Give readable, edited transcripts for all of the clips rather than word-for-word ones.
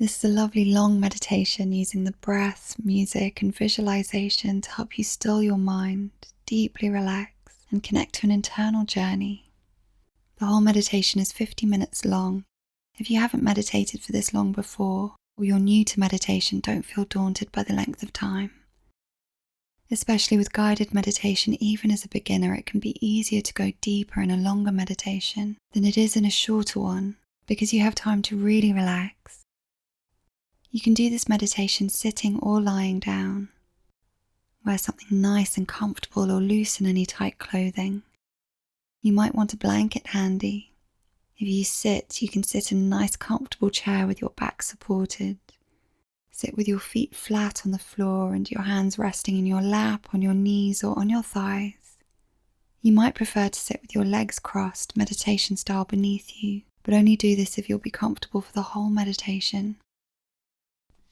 This is a lovely long meditation using the breath, music, and visualization to help you still your mind, deeply relax, and connect to an internal journey. The whole meditation is 50 minutes long. If you haven't meditated for this long before, or you're new to meditation, don't feel daunted by the length of time. Especially with guided meditation, even as a beginner, it can be easier to go deeper in a longer meditation than it is in a shorter one, because you have time to really relax. You can do this meditation sitting or lying down. Wear something nice and comfortable or loosen any tight clothing. You might want a blanket handy. If you sit, you can sit in a nice comfortable chair with your back supported. Sit with your feet flat on the floor and your hands resting in your lap, on your knees or on your thighs. You might prefer to sit with your legs crossed, meditation style beneath you, but only do this if you'll be comfortable for the whole meditation.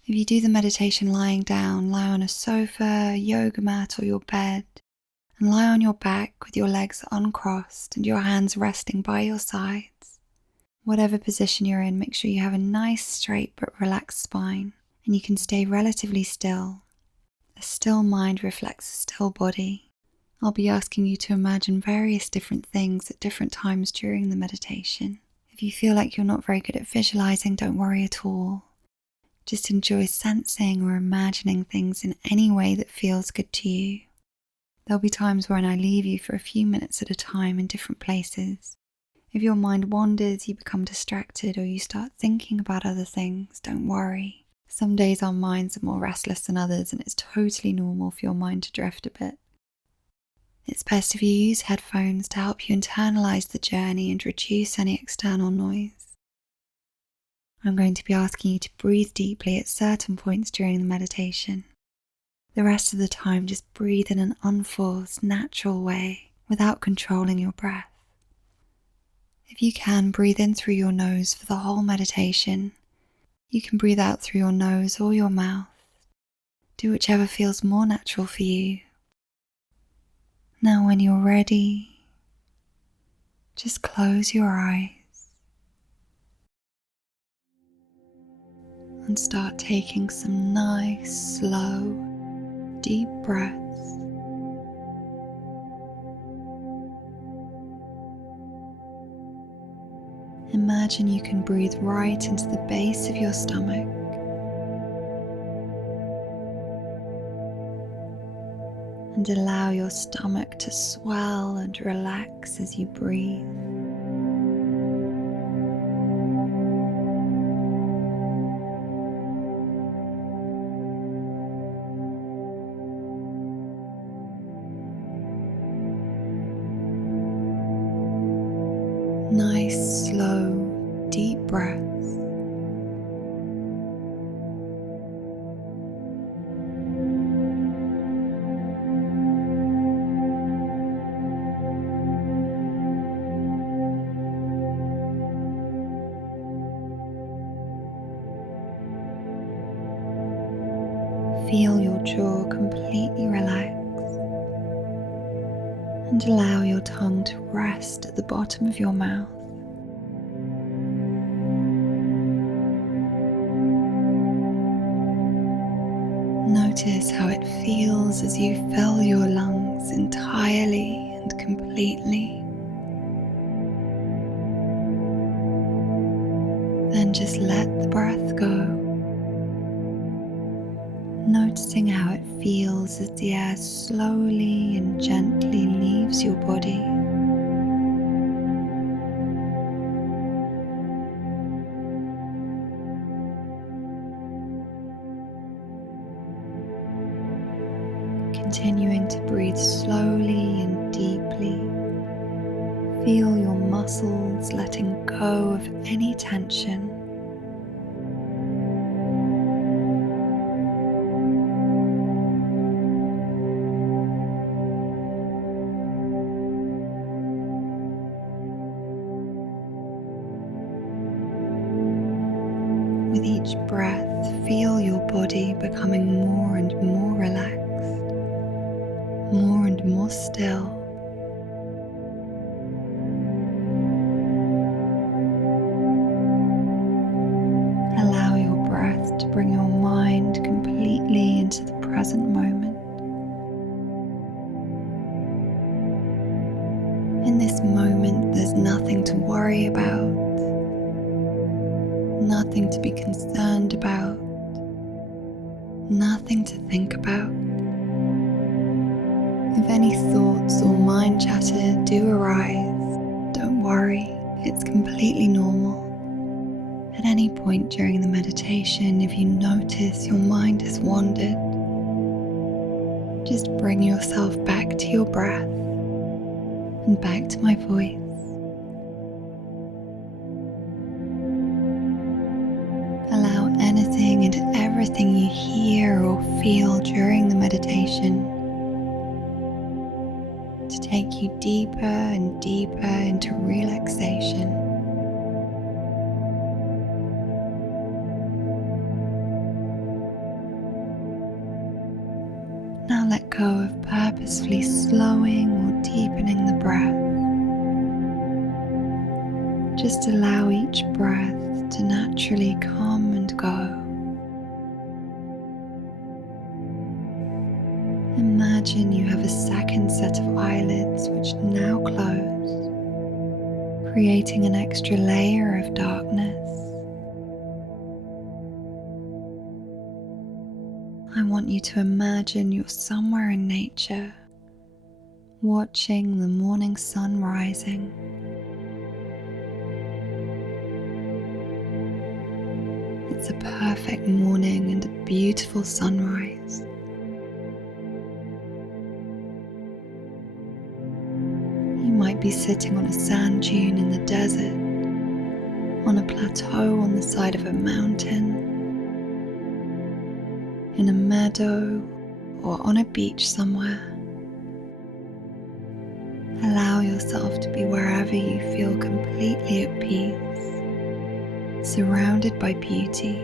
If you do the meditation lying down, lie on a sofa, yoga mat or your bed, and lie on your back with your legs uncrossed and your hands resting by your sides. Whatever position you're in, make sure you have a nice, straight but relaxed spine, and you can stay relatively still. A still mind reflects a still body. I'll be asking you to imagine various different things at different times during the meditation. If you feel like you're not very good at visualizing, don't worry at all. Just enjoy sensing or imagining things in any way that feels good to you. There'll be times when I leave you for a few minutes at a time in different places. If your mind wanders, you become distracted, or you start thinking about other things, don't worry. Some days our minds are more restless than others, and it's totally normal for your mind to drift a bit. It's best if you use headphones to help you internalize the journey and reduce any external noise. I'm going to be asking you to breathe deeply at certain points during the meditation. The rest of the time, just breathe in an unforced, natural way without controlling your breath. If you can, breathe in through your nose for the whole meditation. You can breathe out through your nose or your mouth. Do whichever feels more natural for you. Now, when you're ready, just close your eyes and start taking some nice, slow, deep breaths. Imagine you can breathe right into the base of your stomach. And allow your stomach to swell and relax as you breathe. Nice, slow, deep breaths. Feel your jaw completely relax and allow your tongue to rest at the bottom of your mouth. Notice how it feels as you fill your lungs entirely and completely. Then just let the breath go, noticing how it feels as the air slowly and gently leaves your body. Continuing to breathe slowly and deeply. Feel your muscles letting go of any tension. With each breath, feel your body becoming more and more relaxed, more and more still. Allow your breath to bring your mind completely into the present moment. In this moment, there's nothing to worry about, nothing to be concerned about, nothing to think about. If any thoughts or mind chatter do arise, don't worry, it's completely normal. At any point during the meditation, if you notice your mind has wandered, just bring yourself back to your breath and back to my voice. Allow anything and everything you hear or feel during the meditation to take you deeper and deeper into relaxation. Now let go of purposefully slowing or deepening the breath. Just allow each breath to naturally come and go. Imagine you have a second set of eyelids which now close, creating an extra layer of darkness. I want you to imagine you're somewhere in nature, watching the morning sun rising. It's a perfect morning and a beautiful sunrise. You might be sitting on a sand dune in the desert, on a plateau on the side of a mountain, in a meadow, or on a beach somewhere. Allow yourself to be wherever you feel completely at peace, surrounded by beauty,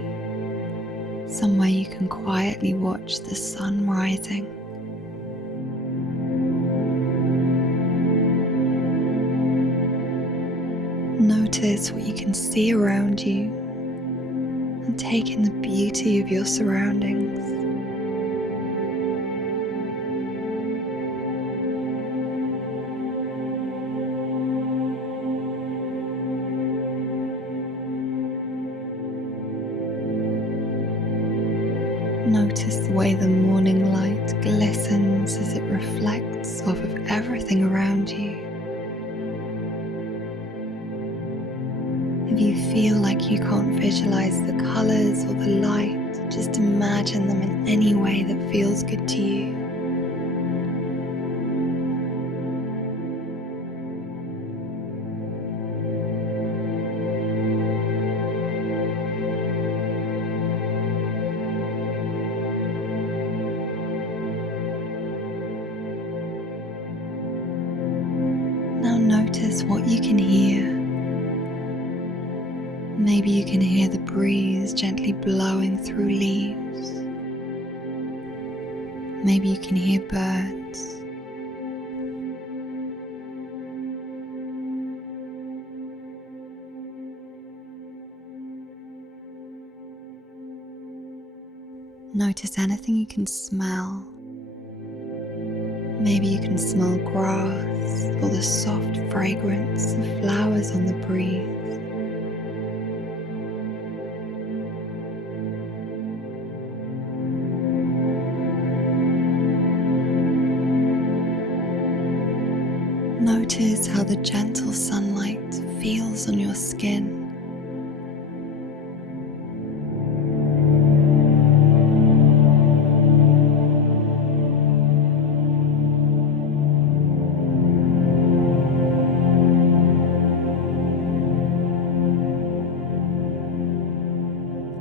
somewhere you can quietly watch the sun rising. Notice what you can see around you and take in the beauty of your surroundings. Notice the way the morning light glistens as it reflects off of everything around you. If you feel like you can't visualize the colors or the light, just imagine them in any way that feels good to you. Now notice what you can hear. Maybe you can hear the breeze gently blowing through leaves. Maybe you can hear birds. Notice anything you can smell. Maybe you can smell grass or the soft fragrance of flowers on the breeze. Notice how the gentle sunlight feels on your skin.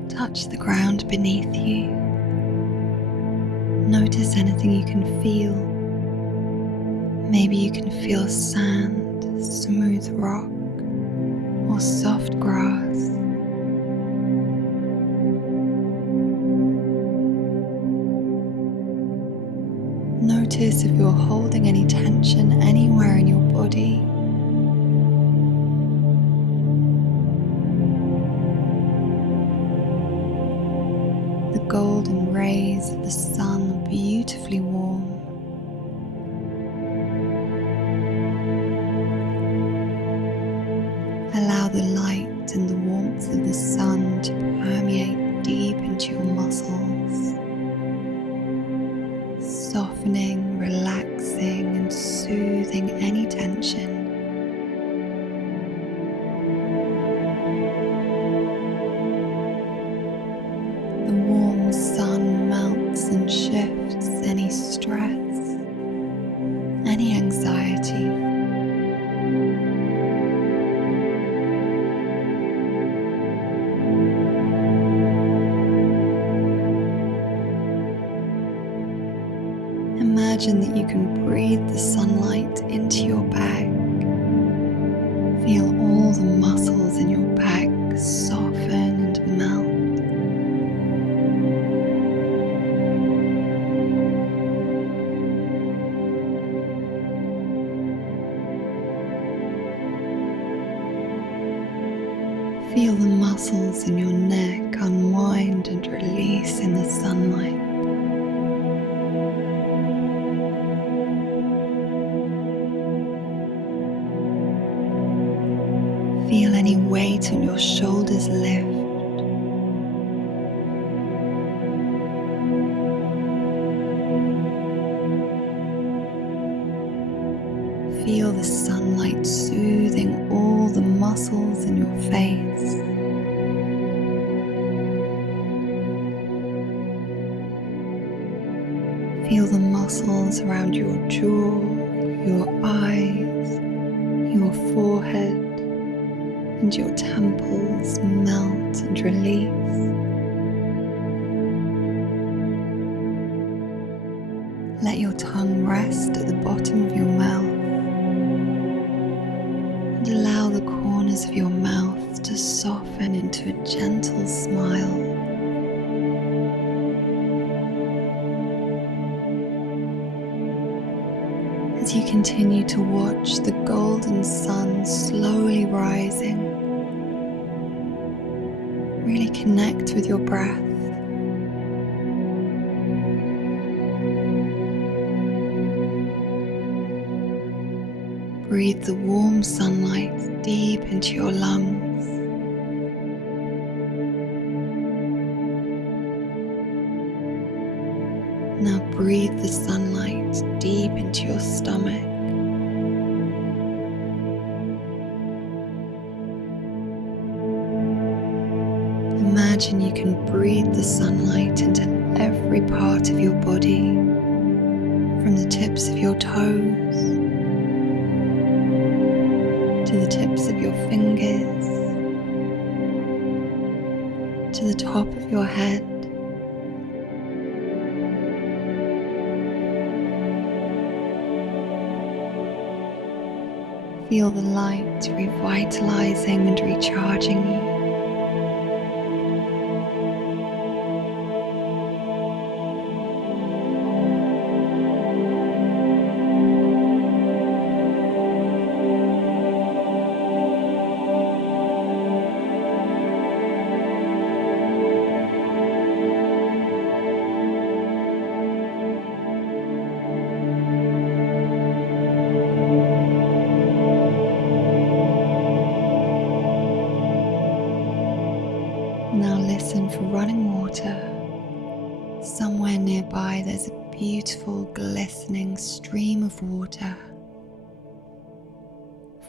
Touch the ground beneath you. Notice anything you can feel. Maybe you can feel sand, smooth rock, or soft grass. Notice if you're holding any tension anywhere in your body. rays of the sun are beautifully warm. Allow the light and the warmth of the sun to permeate deep into your muscles, softening, relaxing, and soothing any tension. The warm sun melts and shifts any stress, any anxiety. Imagine that you can breathe the sunlight into your back. Feel all the muscles in your back soften and melt. Feel the muscles in your neck unwind and release in the sunlight. Feel any weight on your shoulders lift. Feel the sunlight soothing all the muscles in your face. Feel the muscles around your jaw, your eyes, your forehead, and your temples melt and release. Let your tongue rest at the bottom of your mouth and allow the corners of your mouth to soften into a gentle smile. As you continue to watch the golden sun slowly rising, really connect with your breath. Breathe the warm sunlight deep into your lungs. Now breathe the sunlight deep into your stomach. Imagine you can breathe the sunlight into every part of your body, from the tips of your toes to the tips of your fingers to the top of your head. Feel the light revitalizing and recharging you. Now listen for running water. Somewhere nearby there's a beautiful glistening stream of water.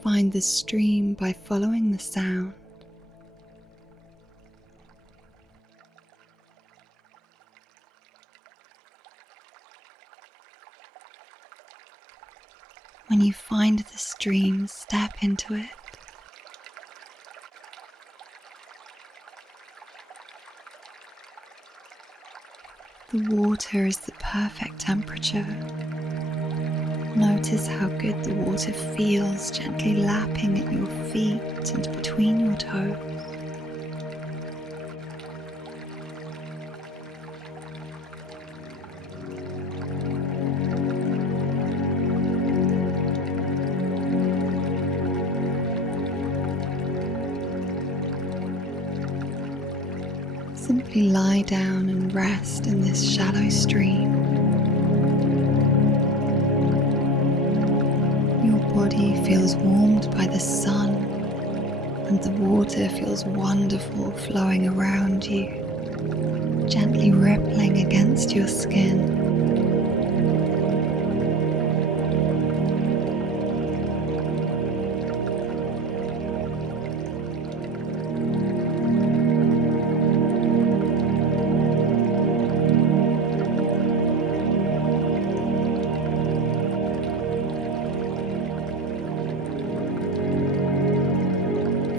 Find the stream by following the sound. When you find the stream, step into it. The water is the perfect temperature. Notice how good the water feels gently lapping at your feet and between your toes. Simply lie down and rest in this shallow stream. Your body feels warmed by the sun, and the water feels wonderful flowing around you, gently rippling against your skin.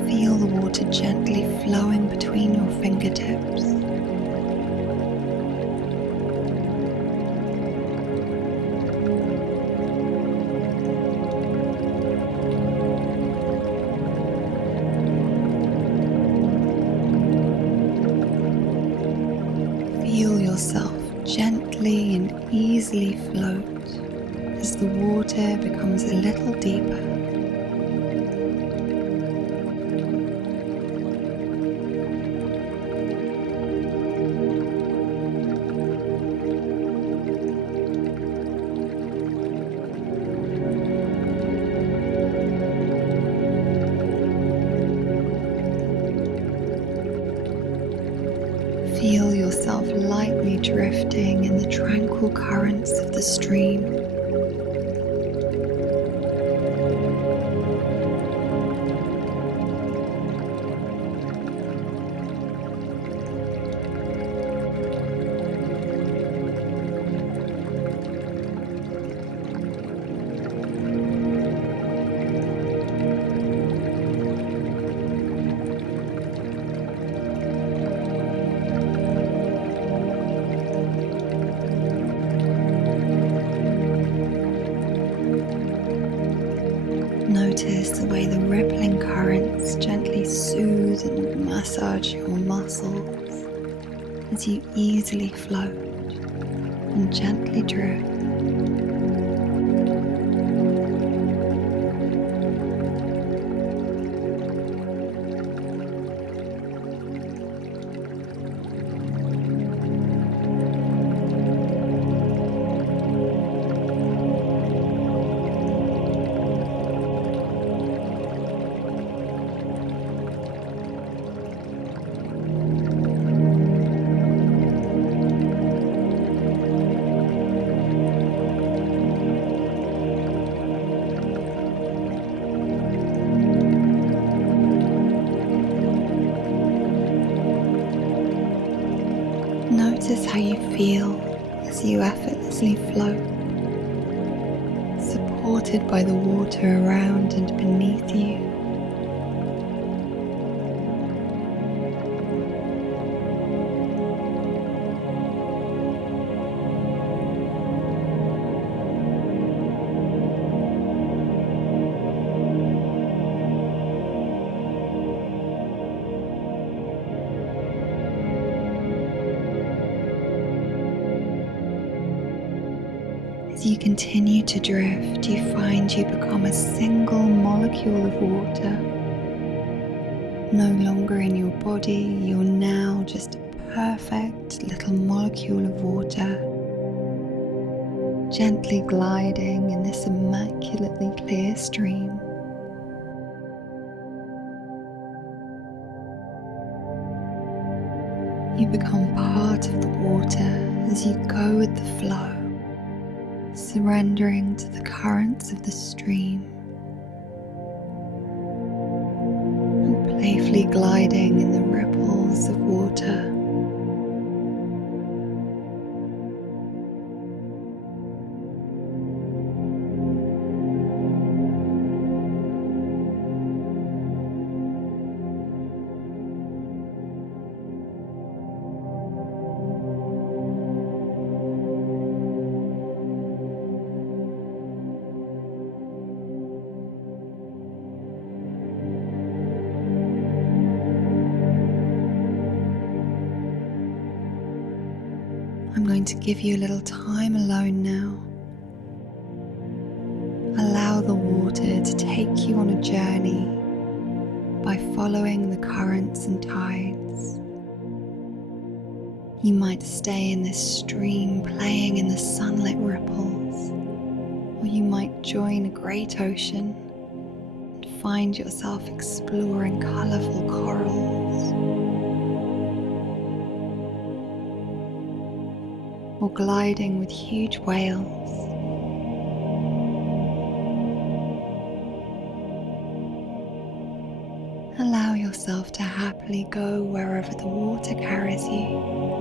Feel the water gently flowing between your fingertips. Feel yourself gently and easily float as the water becomes a little deeper. Feel yourself lightly drifting in the tranquil currents of the stream. Notice the way the rippling currents gently soothe and massage your muscles as you easily float and gently drift. Notice how you feel as you effortlessly float, supported by the water around and beneath you. As you continue to drift, you find you become a single molecule of water. No longer in your body, you're now just a perfect little molecule of water, gently gliding in this immaculately clear stream. You become part of the water as you go with the flow, surrendering to the currents of the stream and playfully gliding in the ripples of water. I'm going to give you a little time alone now. Allow the water to take you on a journey. by following the currents and tides. You might stay in this stream playing in the sunlit ripples, or you might join a great ocean and find yourself exploring colourful corals, or gliding with huge whales. Allow yourself to happily go wherever the water carries you.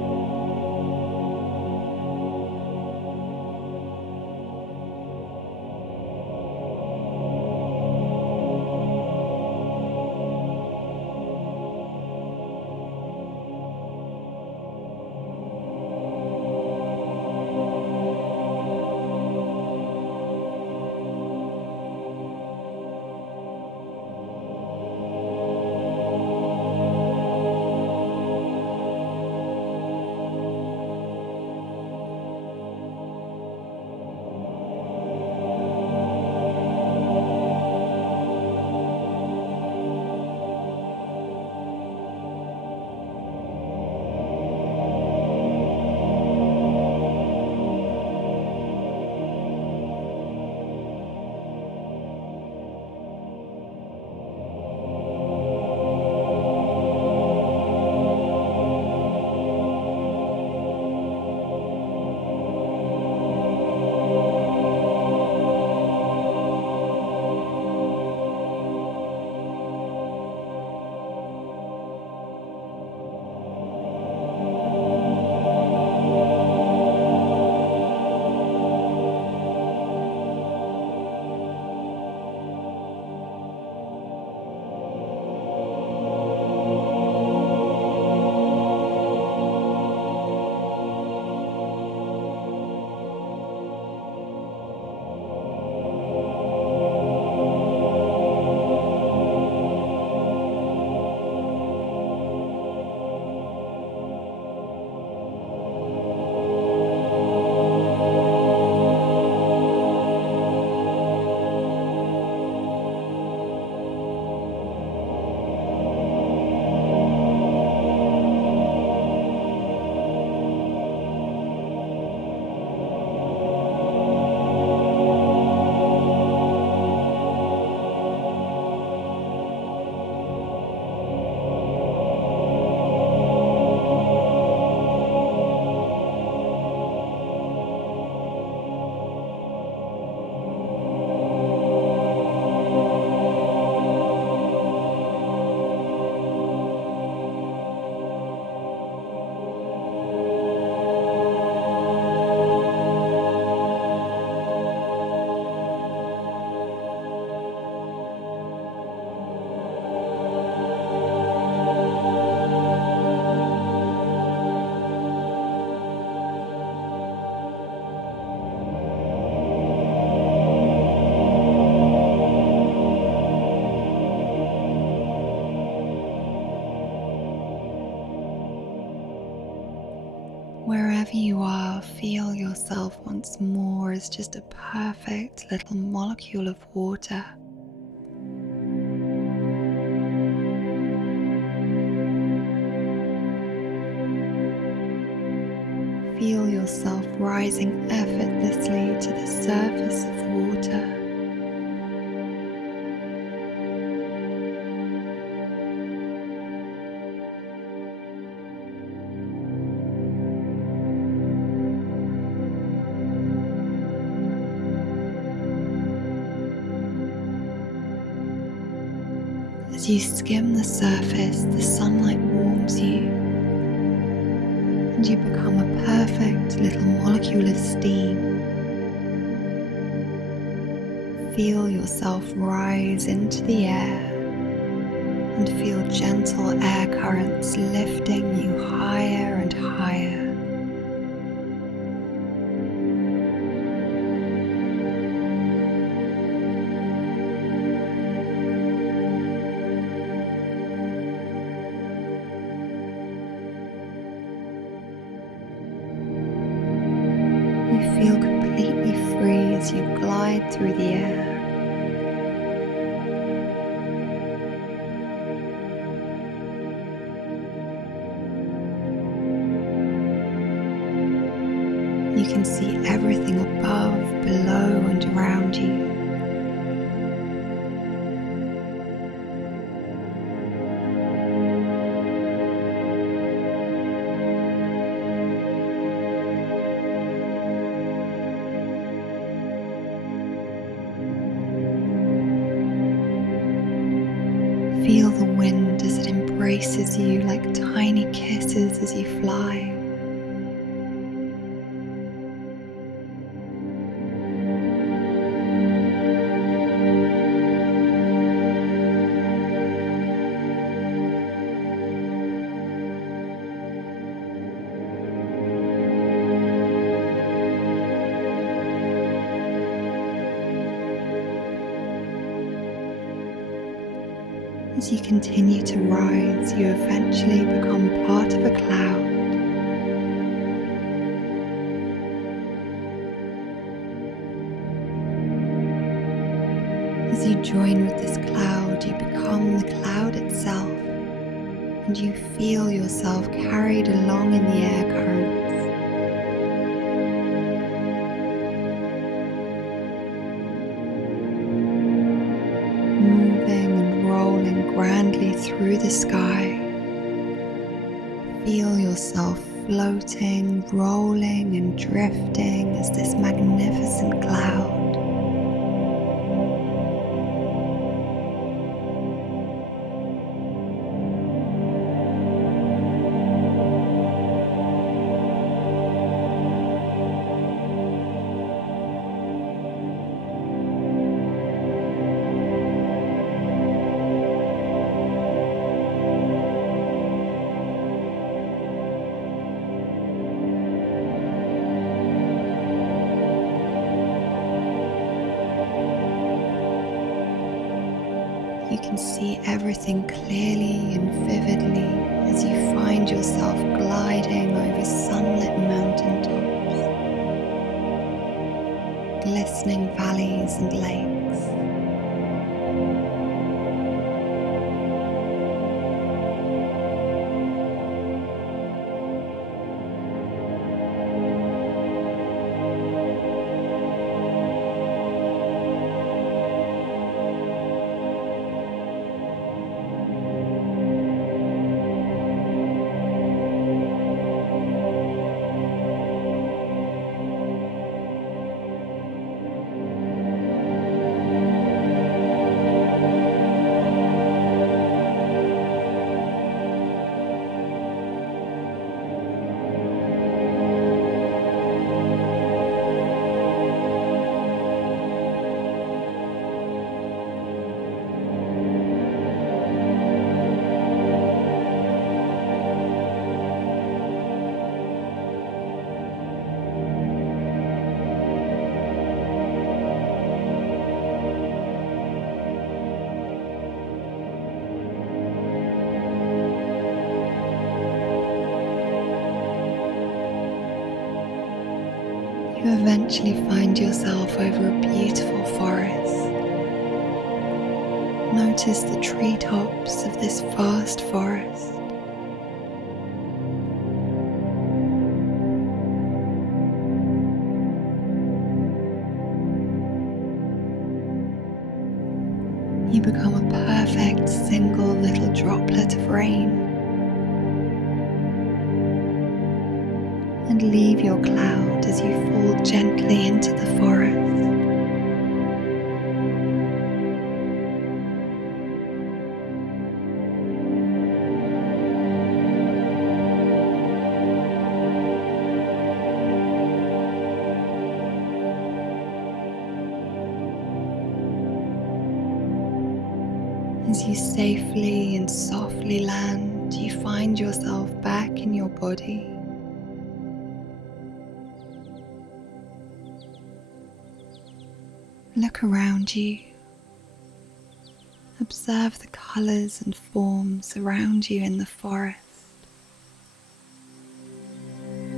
Wherever you are, feel yourself once more as just a perfect little molecule of water. Feel yourself rising effortlessly to the surface of water. As you skim the surface, the sunlight warms you, and you become a perfect little molecule of steam. Feel yourself rise into the air and feel gentle air currents lifting you higher and higher. You feel completely free as you glide through the air. You can see everything above, below, and around you. Feel the wind as it embraces you like tiny kisses as you fly. As you continue to rise, you eventually become part of a cloud. As you join with this cloud, you become the cloud itself, and you feel yourself carried along in the air currents. Moving and rolling grandly through the sky. Feel yourself floating, rolling and drifting as this magnificent cloud. You can see everything clearly and vividly as you find yourself gliding over sunlit mountaintops, glistening valleys and lakes. You eventually find yourself over a beautiful forest. Notice the treetops of this vast forest. You become a perfect single little droplet of rain and leave your cloud as you fall gently into the forest. As you safely and softly land, you find yourself back in your body. Look around you. Observe the colors and forms around you in the forest.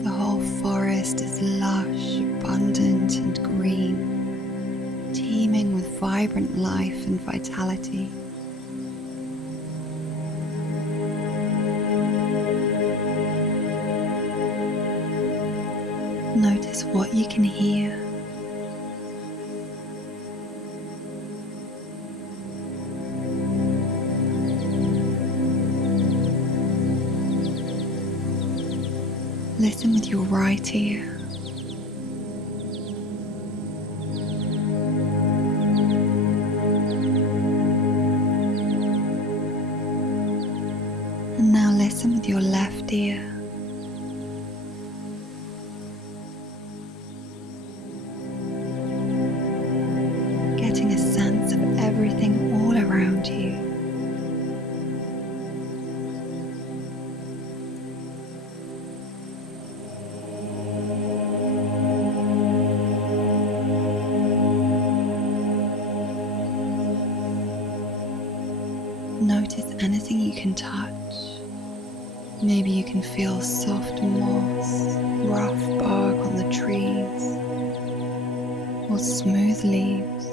The whole forest is lush, abundant and green, teeming with vibrant life and vitality. Notice what you can hear. Listen with your right ear. And now listen with your left ear. Getting a sense of everything all around you. Notice anything you can touch. Maybe you can feel soft moss, rough bark on the trees, or smooth leaves.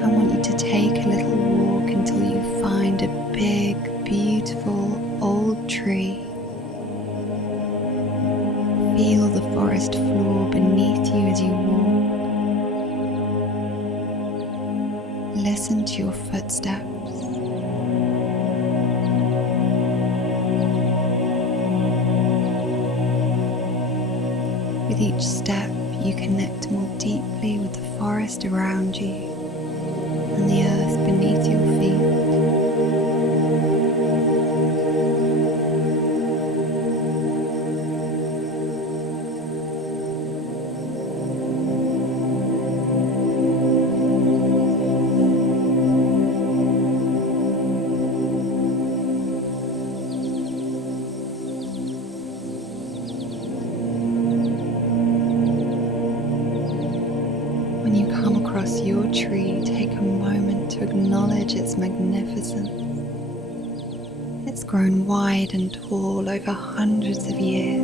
I want you to take a little walk until you find a big, beautiful old tree. Feel the forest floor beneath you as you walk. Listen to your footsteps. With each step, you connect more deeply with the forest around you and the earth beneath your feet. When you come across your tree, take a moment to acknowledge its magnificence. It's grown wide and tall over hundreds of years.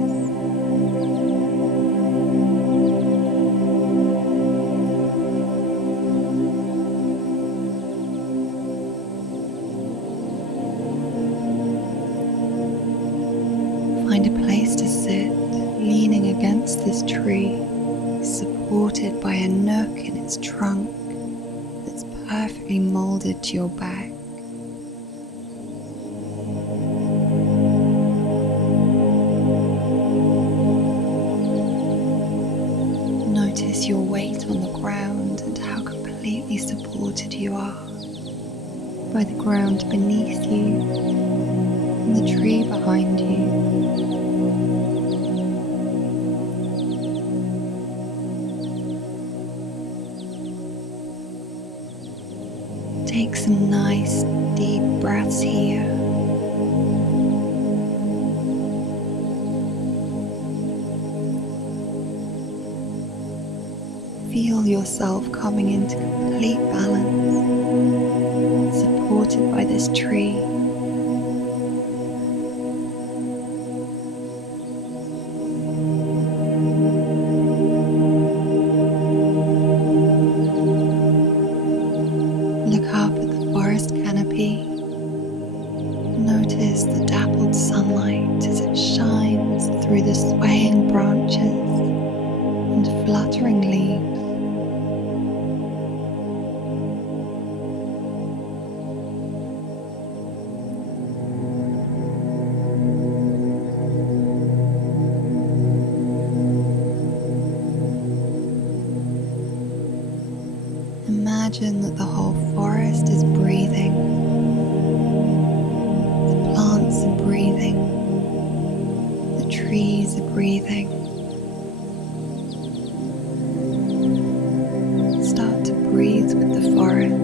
Find a place to sit, leaning against this tree, supported by a nook in its trunk that's perfectly molded to your back. Notice your weight on the ground and how completely supported you are by the ground beneath you and the tree behind you. Take some nice deep breaths here. Feel yourself coming into complete balance, supported by this tree. Look up at the forest canopy. Notice the dappled sunlight as it shines through the swaying branches and fluttering leaves. Imagine that the whole forest is breathing. The plants are breathing. The trees are breathing. Start to breathe with the forest.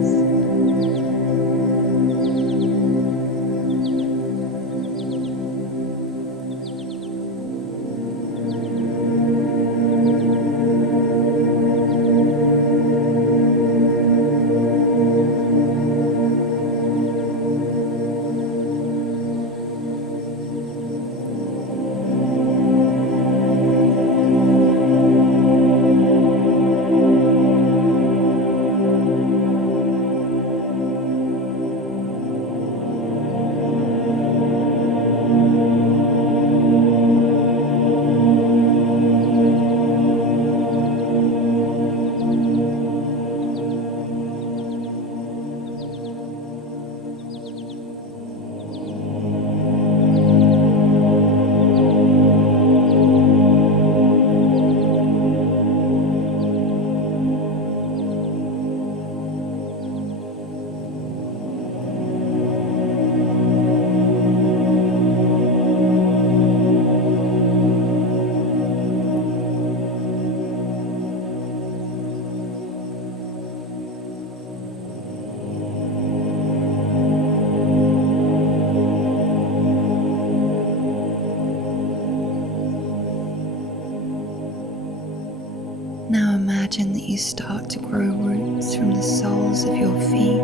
imagine that you start to grow roots from the soles of your feet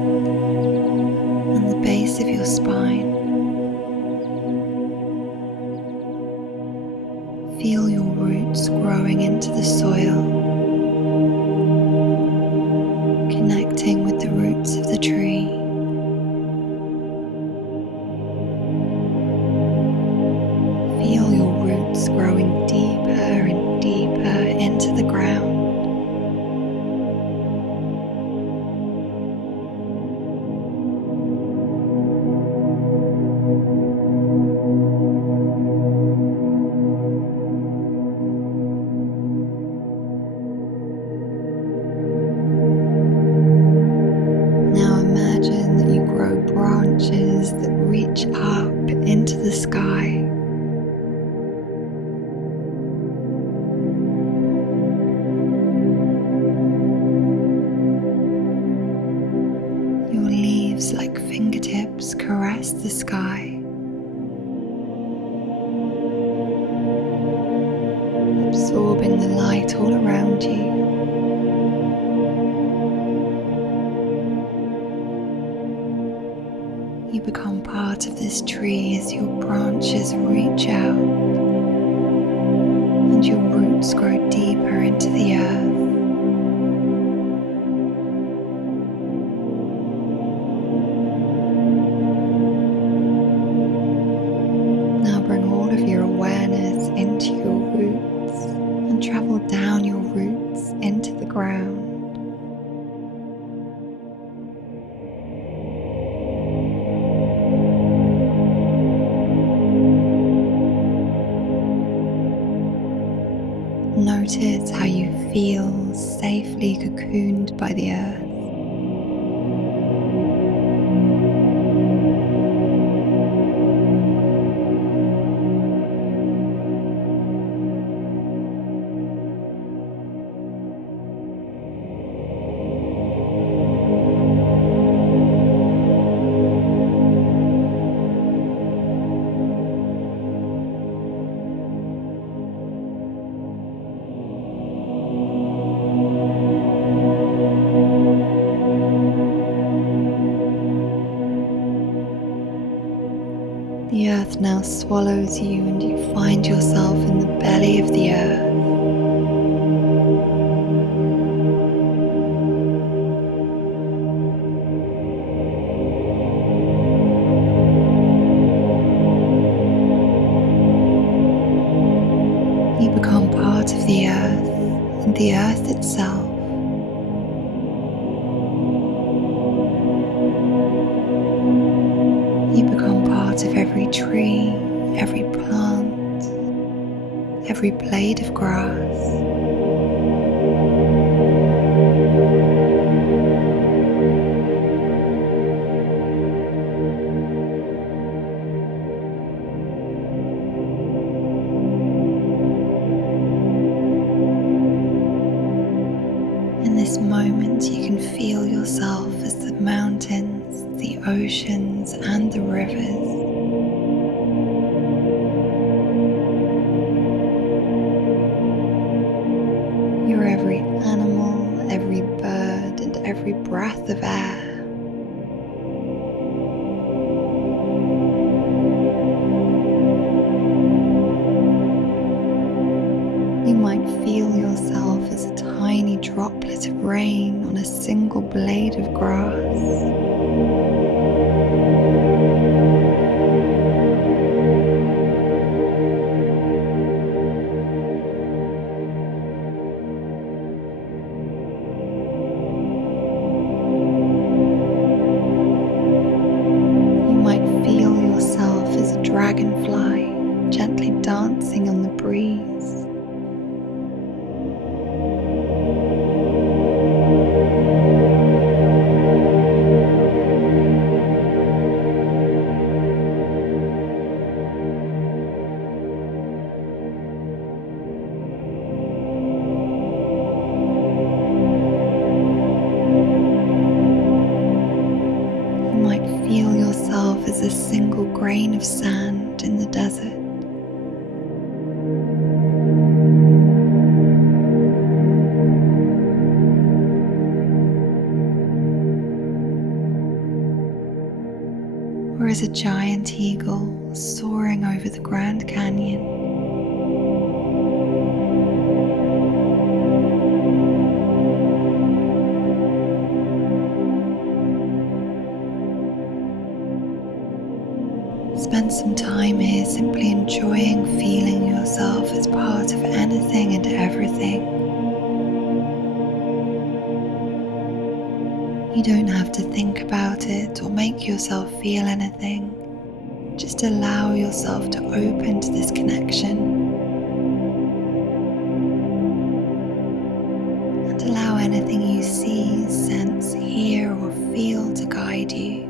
and the base of your spine. Feel your roots growing into the soil, connecting with the roots of the tree. Feel your roots growing deeper and deeper into the ground. Now imagine that you grow branches that reach up into the sky. Your leaves, like fingertips, caress the sky, absorbing the light all around you. You become part of this tree as your branches reach out and your roots grow deeper into the earth. Now bring all of your awareness into your roots and travel down your roots into the ground. Notice how you feel safely cocooned by the earth. The earth now swallows you and you find yourself in the belly of the earth. You become part of the earth and the earth itself. You become part of every tree, every plant, every blade of grass. In this moment, you can feel yourself as the mountains, the oceans, and the rivers. You're every animal, every bird, and every breath of air. You might feel yourself as a tiny droplet of rain on a single blade of grass. You might feel yourself as a dragonfly, gently dancing on the breeze. You might feel yourself as a single grain of sand in the desert. as a giant eagle soaring over the Grand Canyon. Spend some time here simply enjoying feeling yourself as part of anything and everything. You don't have to think about it or make yourself feel anything. Just allow yourself to open to this connection and allow anything you see, sense, hear or feel to guide you.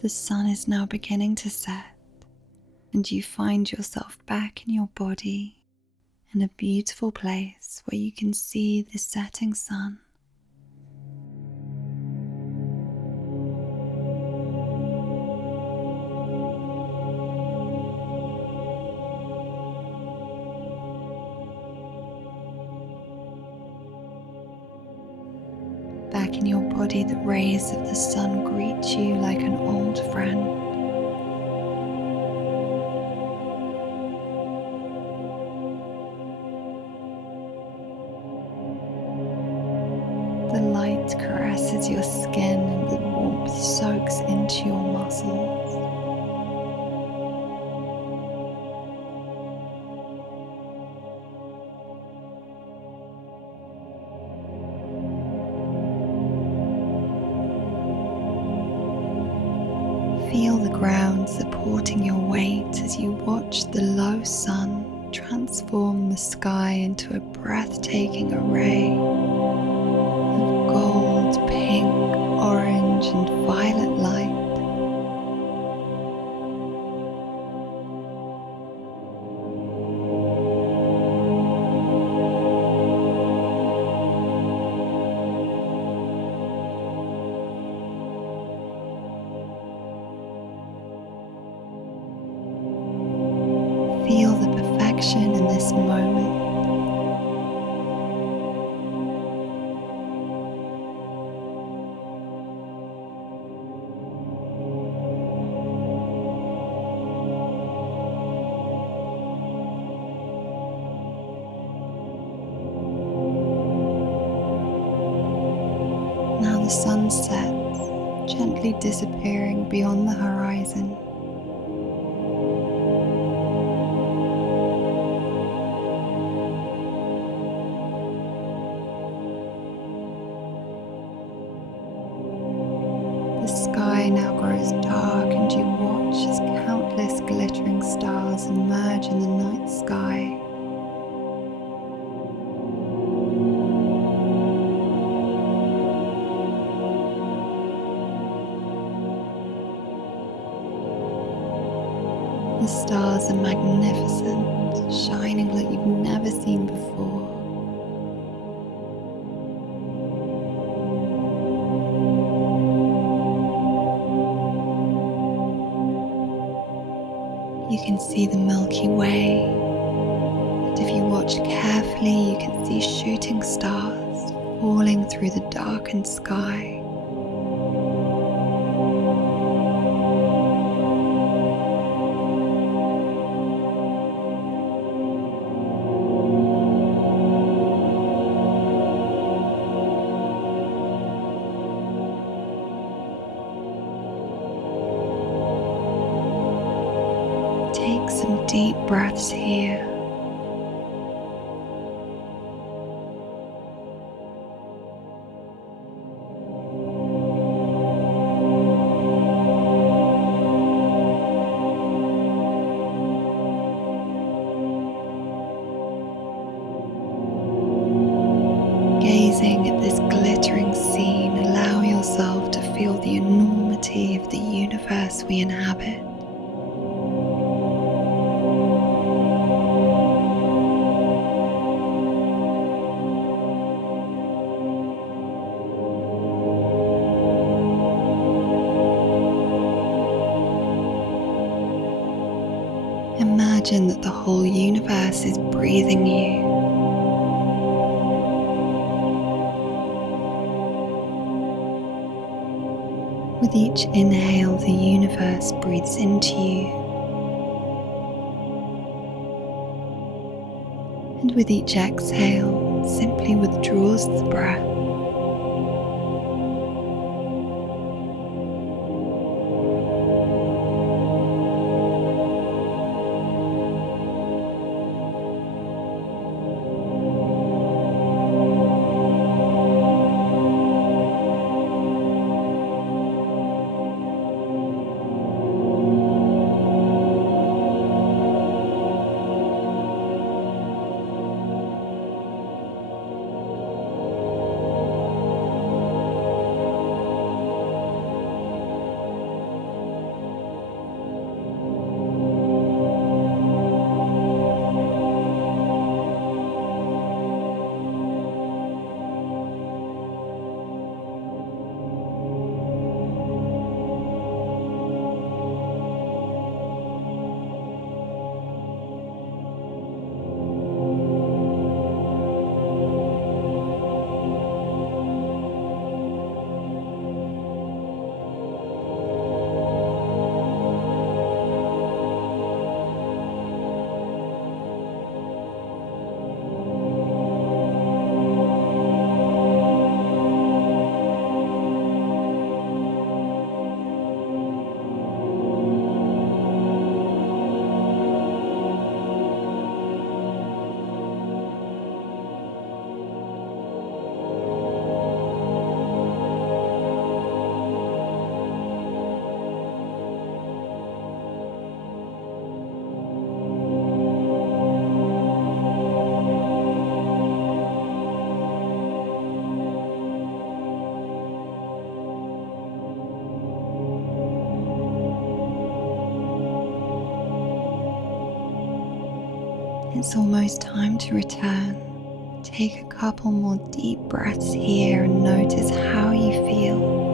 The sun is now beginning to set, and you find yourself back in your body in a beautiful place where you can see the setting sun. Back in your body, the rays of the sun greet you like an old friend. The light caresses your skin and the warmth soaks into your muscles. Feel the ground supporting your weight as you watch the low sun transform the sky into a breathtaking array of gold, pink, orange, and violet light. Feel the perfection in this moment. Now the sun sets, gently disappearing beyond the horizon. The sky now grows dark and you watch as countless glittering stars emerge in the night sky. The stars are magnificent, shining like you've never seen before. You can see the Milky Way, and if you watch carefully, you can see shooting stars falling through the darkened sky. Take some deep breaths here. Gazing at this glittering scene, allow yourself to feel the enormity of the universe we inhabit. Imagine that the whole universe is breathing you. With each inhale, the universe breathes into you. And with each exhale, simply withdraws the breath. It's almost time to return. Take a couple more deep breaths here and notice how you feel.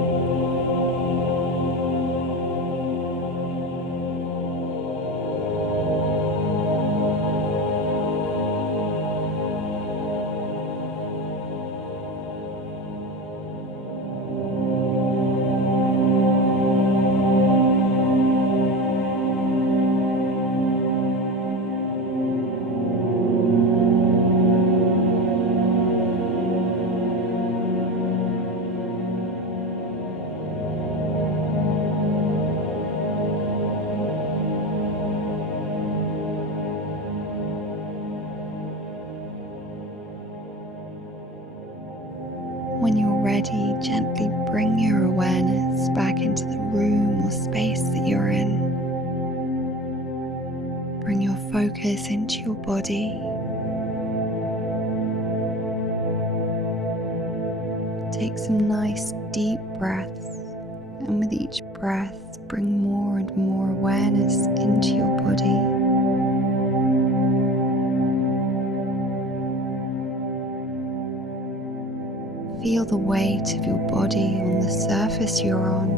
When you're ready, gently bring your awareness back into the room or space that you're in. Bring your focus into your body. Take some nice deep breaths, and with each breath, bring more and more awareness into your body. Feel the weight of your body on the surface you're on.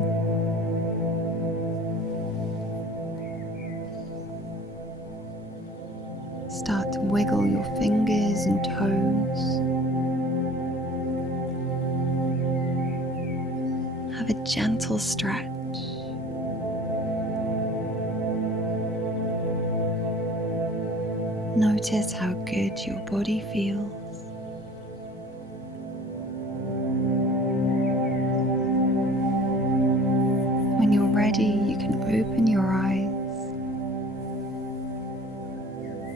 Start to wiggle your fingers and toes. Have a gentle stretch. Notice how good your body feels. When you're ready, you can open your eyes.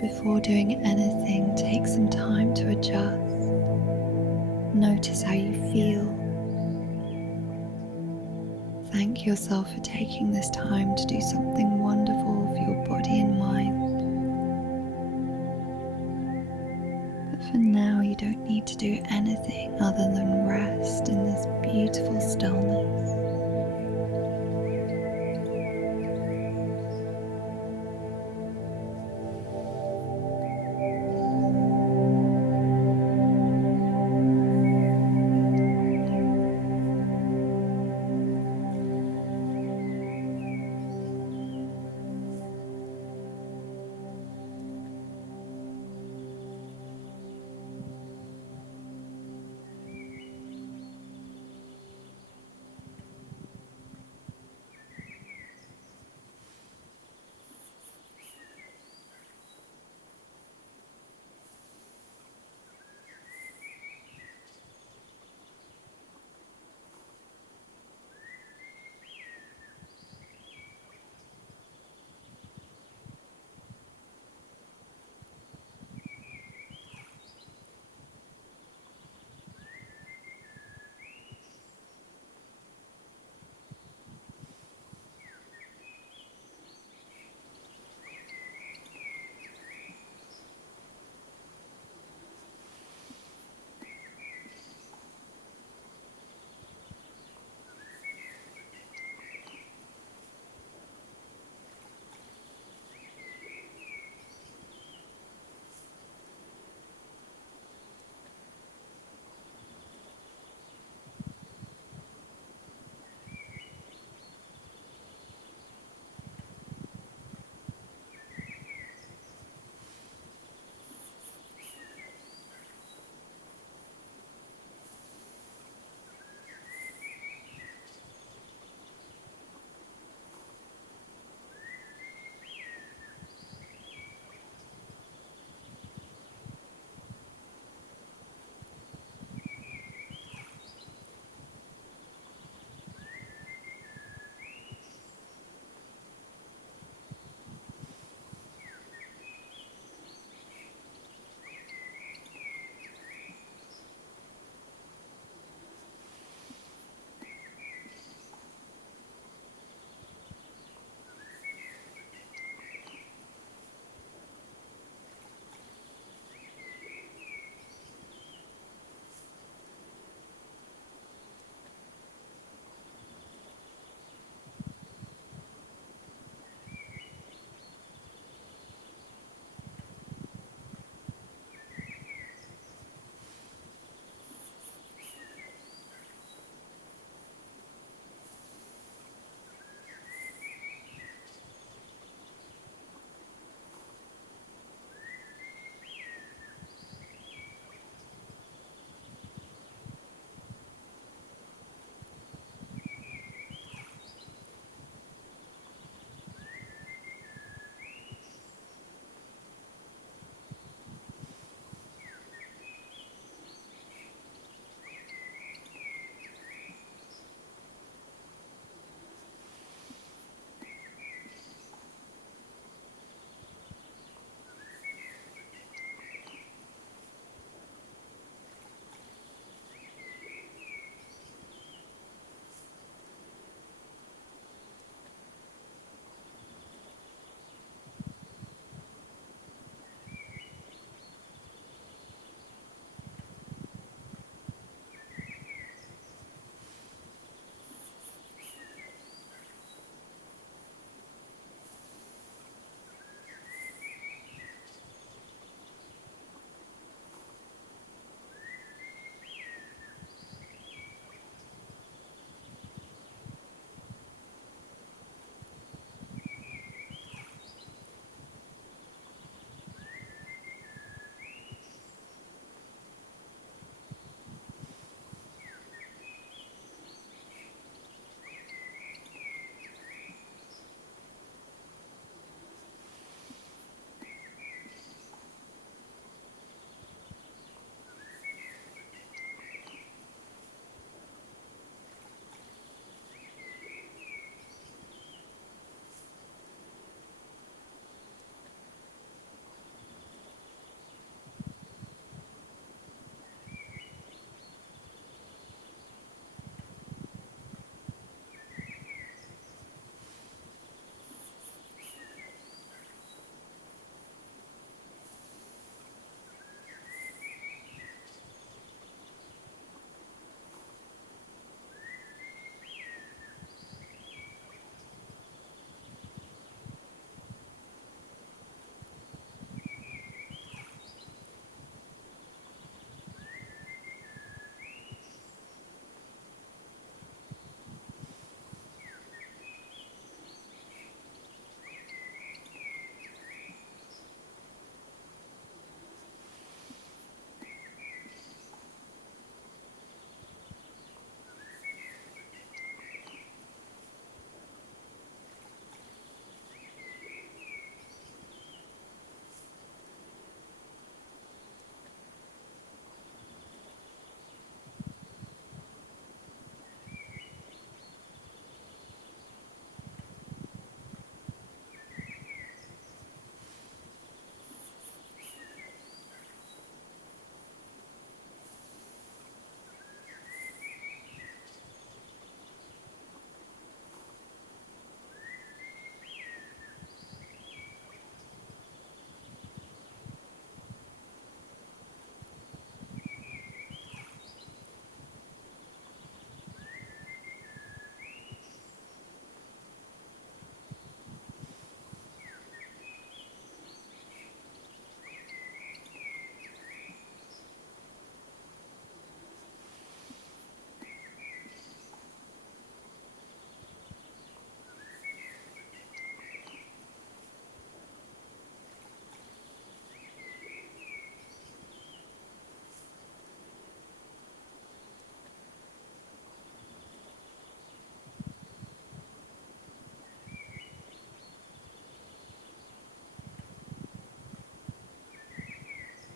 Before doing anything, take some time to adjust. Notice how you feel. Thank yourself for taking this time to do something wonderful for your body and mind. But for now, you don't need to do anything other than rest in this beautiful stillness.